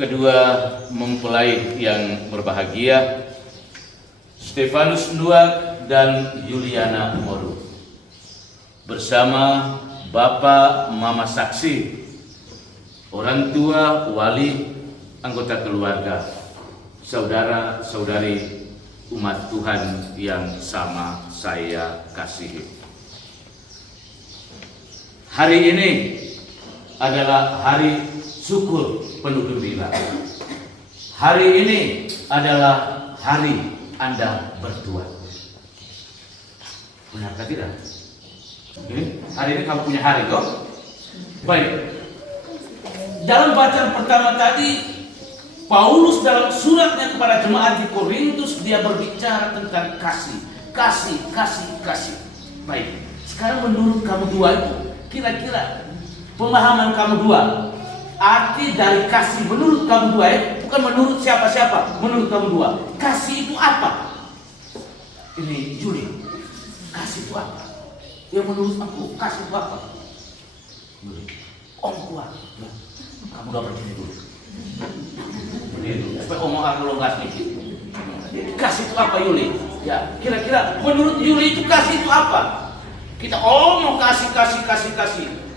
kedua mempelai yang berbahagia, Stefanus Nuak dan Juliana Moru, bersama Bapak Mama Saksi, orang tua, wali, anggota keluarga, saudara-saudari umat Tuhan yang sama saya kasihi. Hari ini adalah hari syukur penuh gembira. Hari ini adalah hari Anda berdua. Benarkah tidak? Hari ini kamu punya hari, kok? Baik. Dalam bacaan pertama tadi, Paulus dalam suratnya kepada jemaat di Korintus, dia berbicara tentang kasih. Baik. Sekarang menurut kamu dua itu, kira-kira pemahaman kamu dua, arti dari kasih menurut kamu dua, bukan menurut siapa-siapa, menurut kamu dua, kasih itu apa? Ini Juli, kasih itu apa? Yang menurut aku, kasih itu apa? Om tua, kamu udah berdiri dulu. Berdiri dulu, supaya omong aku longgar sedikit. Kasih itu apa, Yuli? Ya, kira-kira menurut Yuli itu kasih itu apa? Kita omong kasih.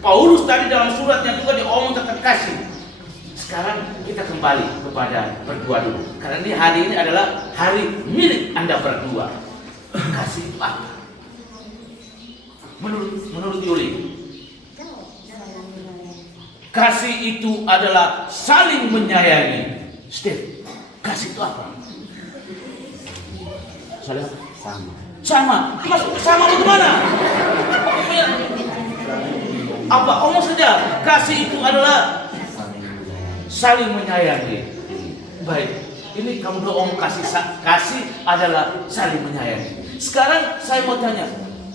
Paulus tadi dalam suratnya juga dia omong tentang kasih. Sekarang kita kembali kepada berdua dulu. Karena ini hari ini adalah hari milik Anda berdua. Kasih itu apa? Menurut Yuli, kasih itu adalah saling menyayangi. Steve, kasih itu apa? Sama bagaimana? Apa? Omong saja. Kasih itu adalah saling menyayangi. Baik, ini kamu udah omong kasih adalah saling menyayangi. Sekarang saya mau tanya,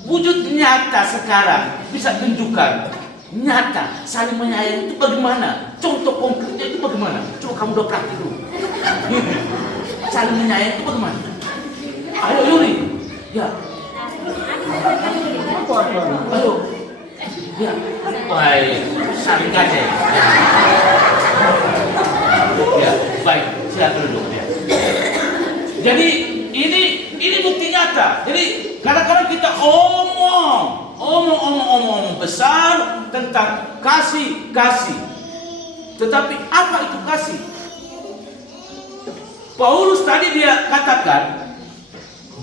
wujud nyata sekarang bisa tunjukkan nyata saling menyayangi itu bagaimana? Contoh konkretnya itu bagaimana? Coba kamu udah praktik dulu. Saling menyayangi itu bagaimana? Ayo Yuli. Ya. Ayo. Ya. Baik. Saling gajah. Ya. Baik. Silakan duduk ya. Jadi ini bukti nyata. Jadi kadang-kadang kita omong besar tentang kasih. Tetapi apa itu kasih? Paulus tadi dia katakan,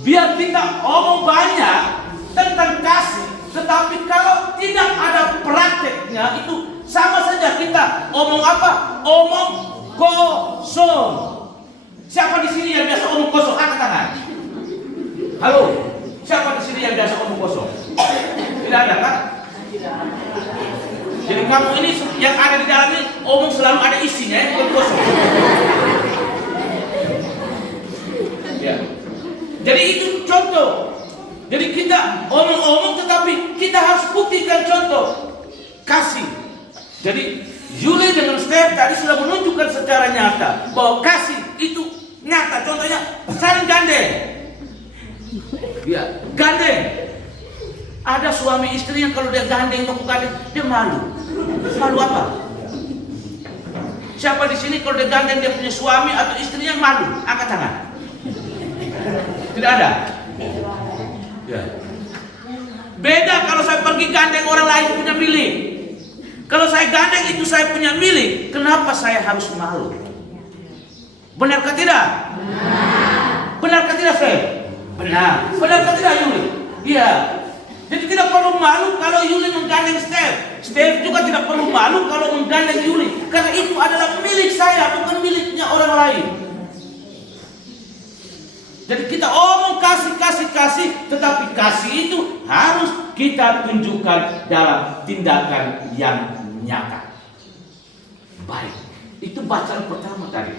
biar kita omong banyak tentang kasih, tetapi kalau tidak ada prakteknya itu sama saja kita omong apa? Omong kosong. Siapa di sini yang biasa omong kosong? Angkat tangan. Halo, siapa di sini yang biasa omong kosong? Tidak ada kan? Jadi kamu ini yang ada di dalam ini omong selalu ada isinya, bukan kosong. Ya. Jadi itu contoh. Jadi kita omong-omong tetapi kita harus buktikan contoh kasih. Jadi Yuli dengan Steph tadi sudah menunjukkan secara nyata bahwa kasih itu nyata. Contohnya saling gandeng. Ya, gandeng. Ada suami istri yang kalau dia gandeng dia malu. Malu apa? Siapa di sini kalau dia gandeng dia punya suami atau istrinya malu? Angkat tangan. Tidak ada. Ya. Beda kalau saya pergi gandeng orang lain punya milik. Kalau saya gandeng itu saya punya milik, kenapa saya harus malu? Benarkah tidak? Benarkah tidak, Fred? Benar. Benarkah tidak, Yuli? Iya. Jadi tidak perlu malu kalau Yuli menggandeng Steph. Steph juga tidak perlu malu kalau menggandeng Yuli, karena itu adalah milik saya, bukan miliknya orang lain. Jadi kita omong kasih, tetapi kasih itu harus kita tunjukkan dalam tindakan yang nyata. Baik, itu bacaan pertama tadi.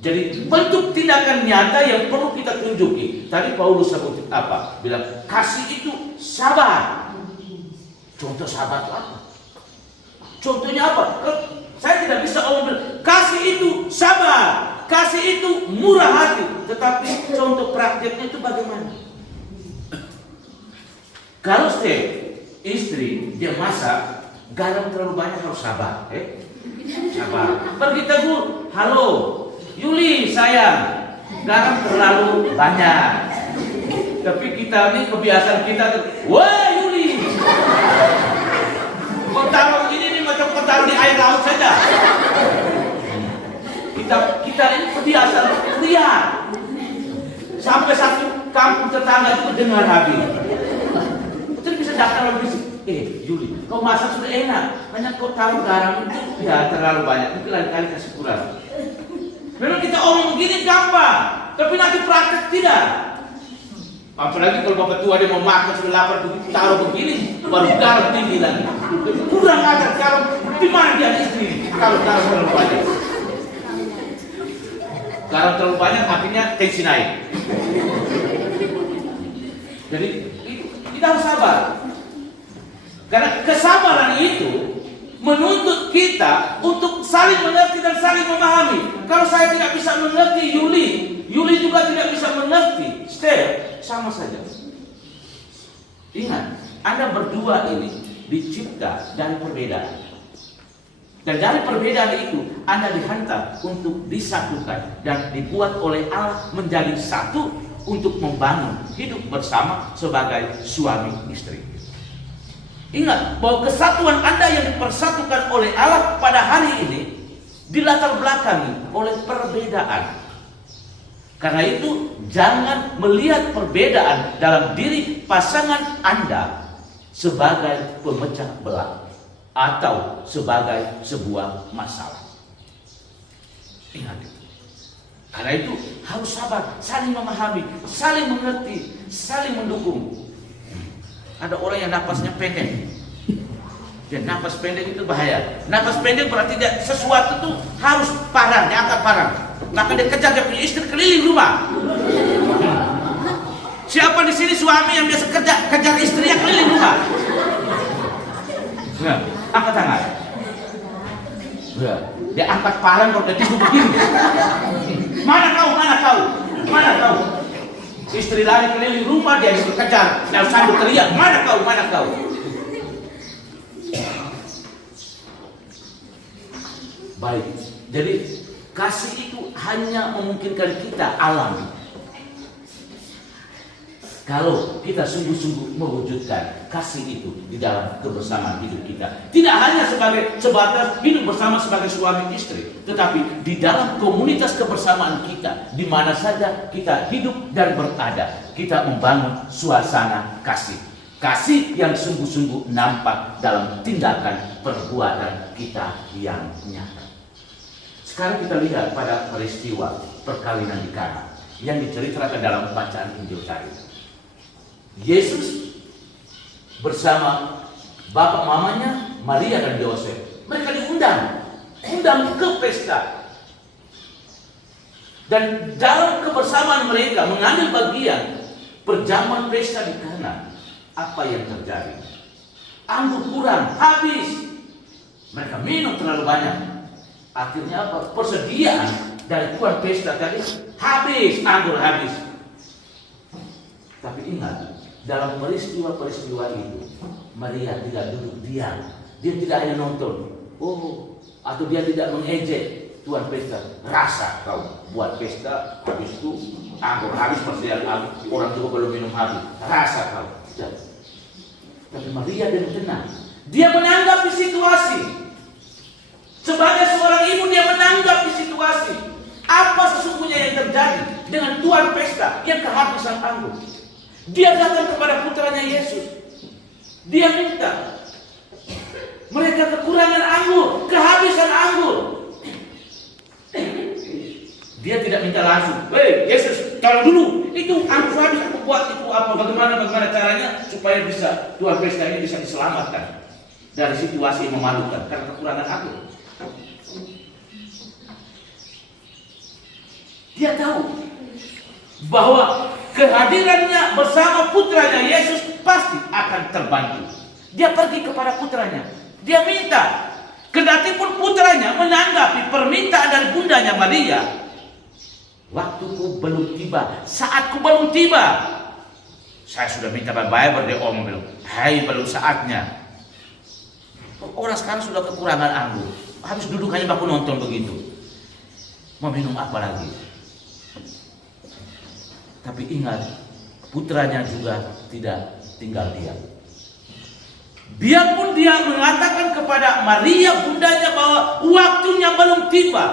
Jadi bentuk tindakan nyata yang perlu kita tunjuki. Tadi Paulus sebut apa? Bilang kasih itu sabar. Contoh sabar itu apa? Contohnya apa? Saya tidak bisa omong kasih itu sabar. Kasih itu murah hati, tetapi contoh prakteknya itu bagaimana? Kalau istri dia masak, garam terlalu banyak harus sabar. Sabar. Pergi tegur, halo, Yuli sayang, garam terlalu banyak. Tapi kita ini kebiasaan kita, wah Yuli, kau taruh ini nih macam kau taruh di air laut saja. Kita ini kebiasaan lihat. Sampai satu kampung tetangga itu dengar habis. Terus bisa datang lebih Yuli, kau masak sudah enak, hanya kau taruh garam itu ya terlalu banyak, mungkin lain kali kasih kurang. Memang kita omong begini gampang, tapi nanti praktek tidak. Apalagi kalau bapak tua dia mau makan sudah lapar, taruh begini, baru garam tinggi lagi. Kurang ajar garam, di mana dia istri kalau garam terlalu banyak. Garam terlalu banyak akhirnya tensi naik. Jadi kita harus sabar. Karena kesabaran itu menuntut kita untuk saling mengerti dan saling memahami. Kalau saya tidak bisa mengerti Yuli juga tidak bisa mengerti Steph, sama saja. Ingat, Anda berdua ini dicipta dari perbedaan. Dan dari perbedaan itu Anda dihantar untuk disatukan dan dibuat oleh Allah menjadi satu untuk membangun hidup bersama sebagai suami istri. Ingat bahwa kesatuan Anda yang dipersatukan oleh Allah pada hari ini dilatar belakangi oleh perbedaan. Karena itu jangan melihat perbedaan dalam diri pasangan Anda sebagai pemecah belah atau sebagai sebuah masalah. Ingat itu. Karena itu harus sabar, saling memahami, saling mengerti, saling mendukung. Ada orang yang napasnya pendek. Dan napas pendek itu bahaya. Napas pendek berarti dia sesuatu itu harus parang, diangkat parang. Maka dia kejar dia punya istri keliling rumah. Siapa di sini suami yang biasa kejar istrinya keliling rumah? Nah, angkat tangan. Ya, dia angkat parang kalau dia tidur begini. Mana kau? Mana kau? Mana kau? Istri lari keliling rumah, dia kejar dan sambil teriak, mana kau? Mana kau? Baik, jadi kasih itu hanya memungkinkan kita alami kalau kita sungguh-sungguh mewujudkan kasih itu di dalam kebersamaan hidup kita. Tidak hanya sebagai sebatas hidup bersama sebagai suami istri, tetapi di dalam komunitas kebersamaan kita, di mana saja kita hidup dan berada, kita membangun suasana kasih. Kasih yang sungguh-sungguh nampak dalam tindakan perbuatan kita yang nyata. Sekarang kita lihat pada peristiwa perkawinan di Kana yang diceritakan dalam bacaan Injil tadi. Yesus bersama bapak mamanya Maria dan Yosef, mereka diundang ke pesta. Dan dalam kebersamaan mereka mengambil bagian perjamuan pesta di Kana, apa yang terjadi? Anggur kurang, habis. Mereka minum terlalu banyak. Akhirnya apa? Persediaan dari tuan pesta tadi habis, anggur habis. Tapi ingat, dalam peristiwa-peristiwa itu Maria tidak duduk diam. Dia tidak hanya nonton. Atau dia tidak mengejek tuan pesta. Rasa kau buat pesta, habis itu anggur habis, persediaan anggur, orang juga belum minum habis. Rasa kau. Tidak. Tapi Maria dan tenang. Dia menanggapi situasi. Sebagai seorang ibu dia menanggapi situasi. Apa sesungguhnya yang terjadi dengan tuan pesta yang kehabisan anggur? Dia datang kepada putranya Yesus. Dia minta. Mereka kekurangan anggur, kehabisan anggur. Dia tidak minta langsung. Hei Yesus, tolong dulu. Itu anggur habis, aku buat itu apa? Bagaimana caranya supaya bisa tuan pesta ini bisa diselamatkan dari situasi yang memalukan karena kekurangan anggur. Dia tahu bahwa kehadirannya bersama putranya Yesus pasti akan terbantu. Dia pergi kepada putranya. Dia minta. Kendati pun putranya menanggapi permintaan dari bundanya Maria. Waktuku belum tiba. Saatku belum tiba. Saya sudah minta baik-baik berdoa, belum. Hai, belum saatnya. Orang sekarang sudah kekurangan anggur. Habis duduk hanya baku nonton begitu. Mau minum apa lagi? Tapi ingat, putranya juga tidak tinggal diam. Biarpun dia mengatakan kepada Maria bundanya bahwa waktunya belum tiba,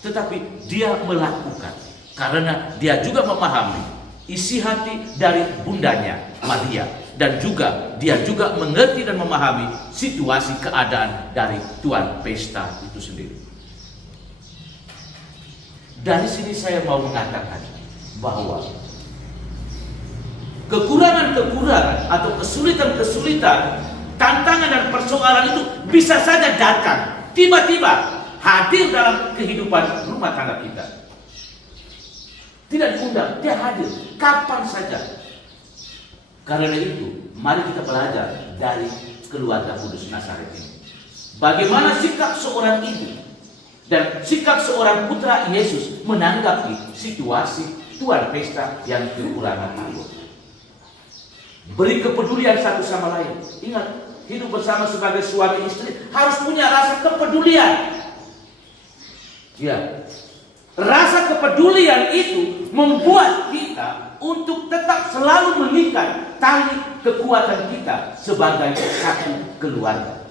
tetapi dia melakukan karena dia juga memahami isi hati dari bundanya Maria, dan juga dia juga mengerti dan memahami situasi keadaan dari tuan pesta itu sendiri. Dari sini saya mau mengatakan bahwa kekurangan-kekurangan atau kesulitan-kesulitan, tantangan dan persoalan itu bisa saja datang tiba-tiba hadir dalam kehidupan rumah tangga kita. Tidak diundang, dia hadir kapan saja. Karena itu, mari kita belajar dari keluarga Kudus Nazaret ini. Bagaimana sikap seorang ibu dan sikap seorang putra Yesus menanggapi situasi tuan pesta yang kekurangan anggur. Beri kepedulian satu sama lain. Ingat, hidup bersama sebagai suami istri harus punya rasa kepedulian. Ya, rasa kepedulian itu membuat kita untuk tetap selalu mengikat tali kekuatan kita sebagai satu keluarga.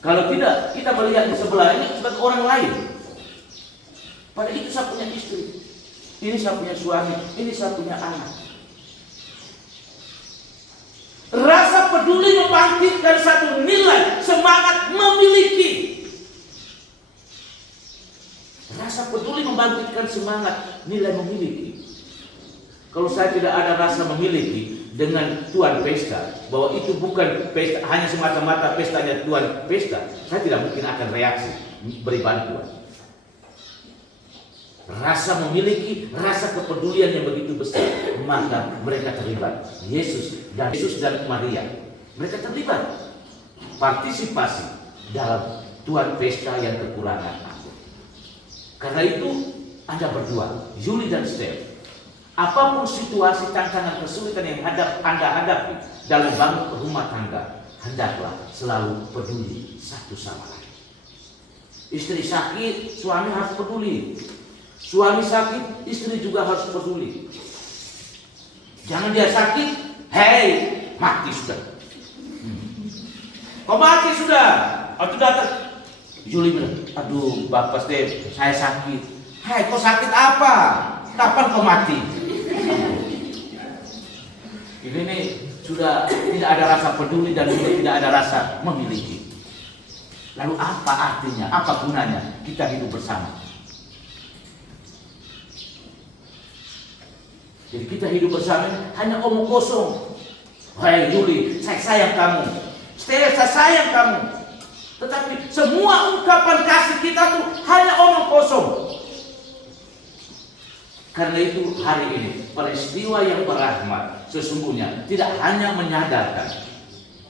Kalau tidak, kita melihat di sebelah ini sebagai orang lain. Pada itu saya punya istri, ini saya punya suami, ini saya punya anak. Rasa peduli membangkitkan satu nilai semangat memiliki. Rasa peduli membangkitkan semangat nilai memiliki. Kalau saya tidak ada rasa memiliki dengan tuan pesta, bahwa itu bukan pesta, hanya semata-mata pestanya tuan pesta, saya tidak mungkin akan reaksi beri bantuan. Rasa memiliki, rasa kepedulian yang begitu besar, maka mereka terlibat. Yesus dan Maria, mereka terlibat partisipasi dalam tuan pesta yang kekurangan anggur. Karena itu Anda berdua, Yuli dan Steph, apapun situasi, tantangan, kesulitan yang Anda hadapi dalam bangun rumah tangga, hendaklah selalu peduli satu sama lain. Istri sakit, suami harus peduli. Suami sakit, istri juga harus peduli. Jangan dia sakit, hei, mati sudah. Kau mati sudah. Waktu datang, Yuli bilang, aduh Bapak Steph, saya sakit. Hei, kau sakit apa? Kapan kau mati? Ini nih sudah tidak ada rasa peduli dan juga tidak ada rasa memiliki. Lalu apa artinya? Apa gunanya kita hidup bersama? Jadi kita hidup bersama ini hanya omong kosong. Hei Yuli, saya sayang kamu. Steph, saya sayang kamu. Tetapi semua ungkapan kasih kita tuh hanya omong kosong. Karena itu hari ini peristiwa yang berahmat sesungguhnya tidak hanya menyadarkan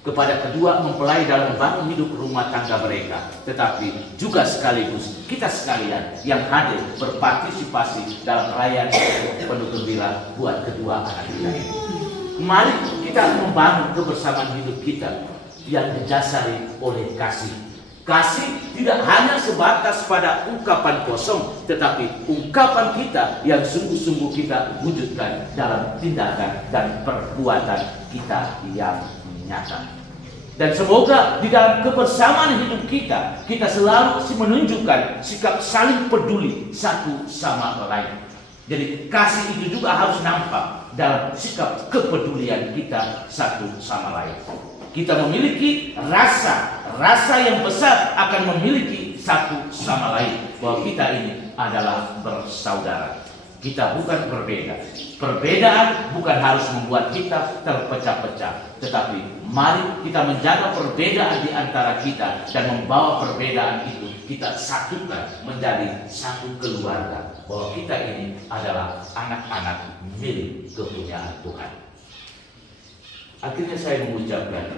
kepada kedua mempelai dalam bangun hidup rumah tangga mereka, tetapi juga sekaligus kita sekalian yang hadir berpartisipasi dalam perayaan penuh gembira buat kedua anak kita ini. Mari kita membangun kebersamaan hidup kita yang didasari oleh kasih. Kasih tidak hanya sebatas pada ungkapan kosong, tetapi ungkapan kita yang sungguh-sungguh kita wujudkan dalam tindakan dan perbuatan kita yang nyata. Dan semoga di dalam kebersamaan hidup kita, kita selalu menunjukkan sikap saling peduli satu sama lain. Jadi kasih itu juga harus nampak dalam sikap kepedulian kita satu sama lain. Kita memiliki rasa yang besar akan memiliki satu sama lain, bahwa kita ini adalah bersaudara. Kita bukan berbeda. Perbedaan bukan harus membuat kita terpecah-pecah, tetapi mari kita menjaga perbedaan di antara kita dan membawa perbedaan itu kita satukan menjadi satu keluarga, bahwa kita ini adalah anak-anak milik kepunyaan Tuhan. Akhirnya saya mengucapkan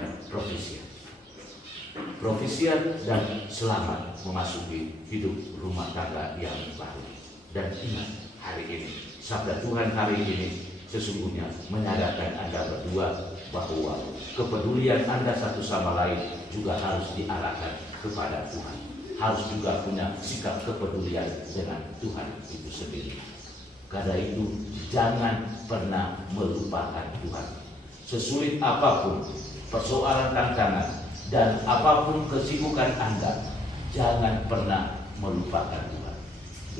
profesia dan selamat memasuki hidup rumah tangga yang baru. Dan ingat, hari ini sabda Tuhan hari ini sesungguhnya menyadarkan Anda berdua bahwa kepedulian Anda satu sama lain juga harus diarahkan kepada Tuhan. Harus juga punya sikap kepedulian dengan Tuhan itu sendiri. Karena itu jangan pernah melupakan Tuhan. Sesulit apapun persoalan tantangan dan apapun kesibukan Anda, jangan pernah melupakan Tuhan.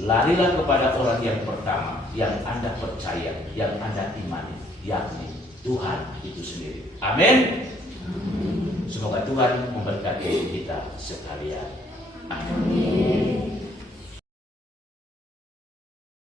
Larilah kepada orang yang pertama, yang Anda percaya, yang Anda imani, yakni Tuhan itu sendiri. Amin. Semoga Tuhan memberkati kita sekalian. Amin.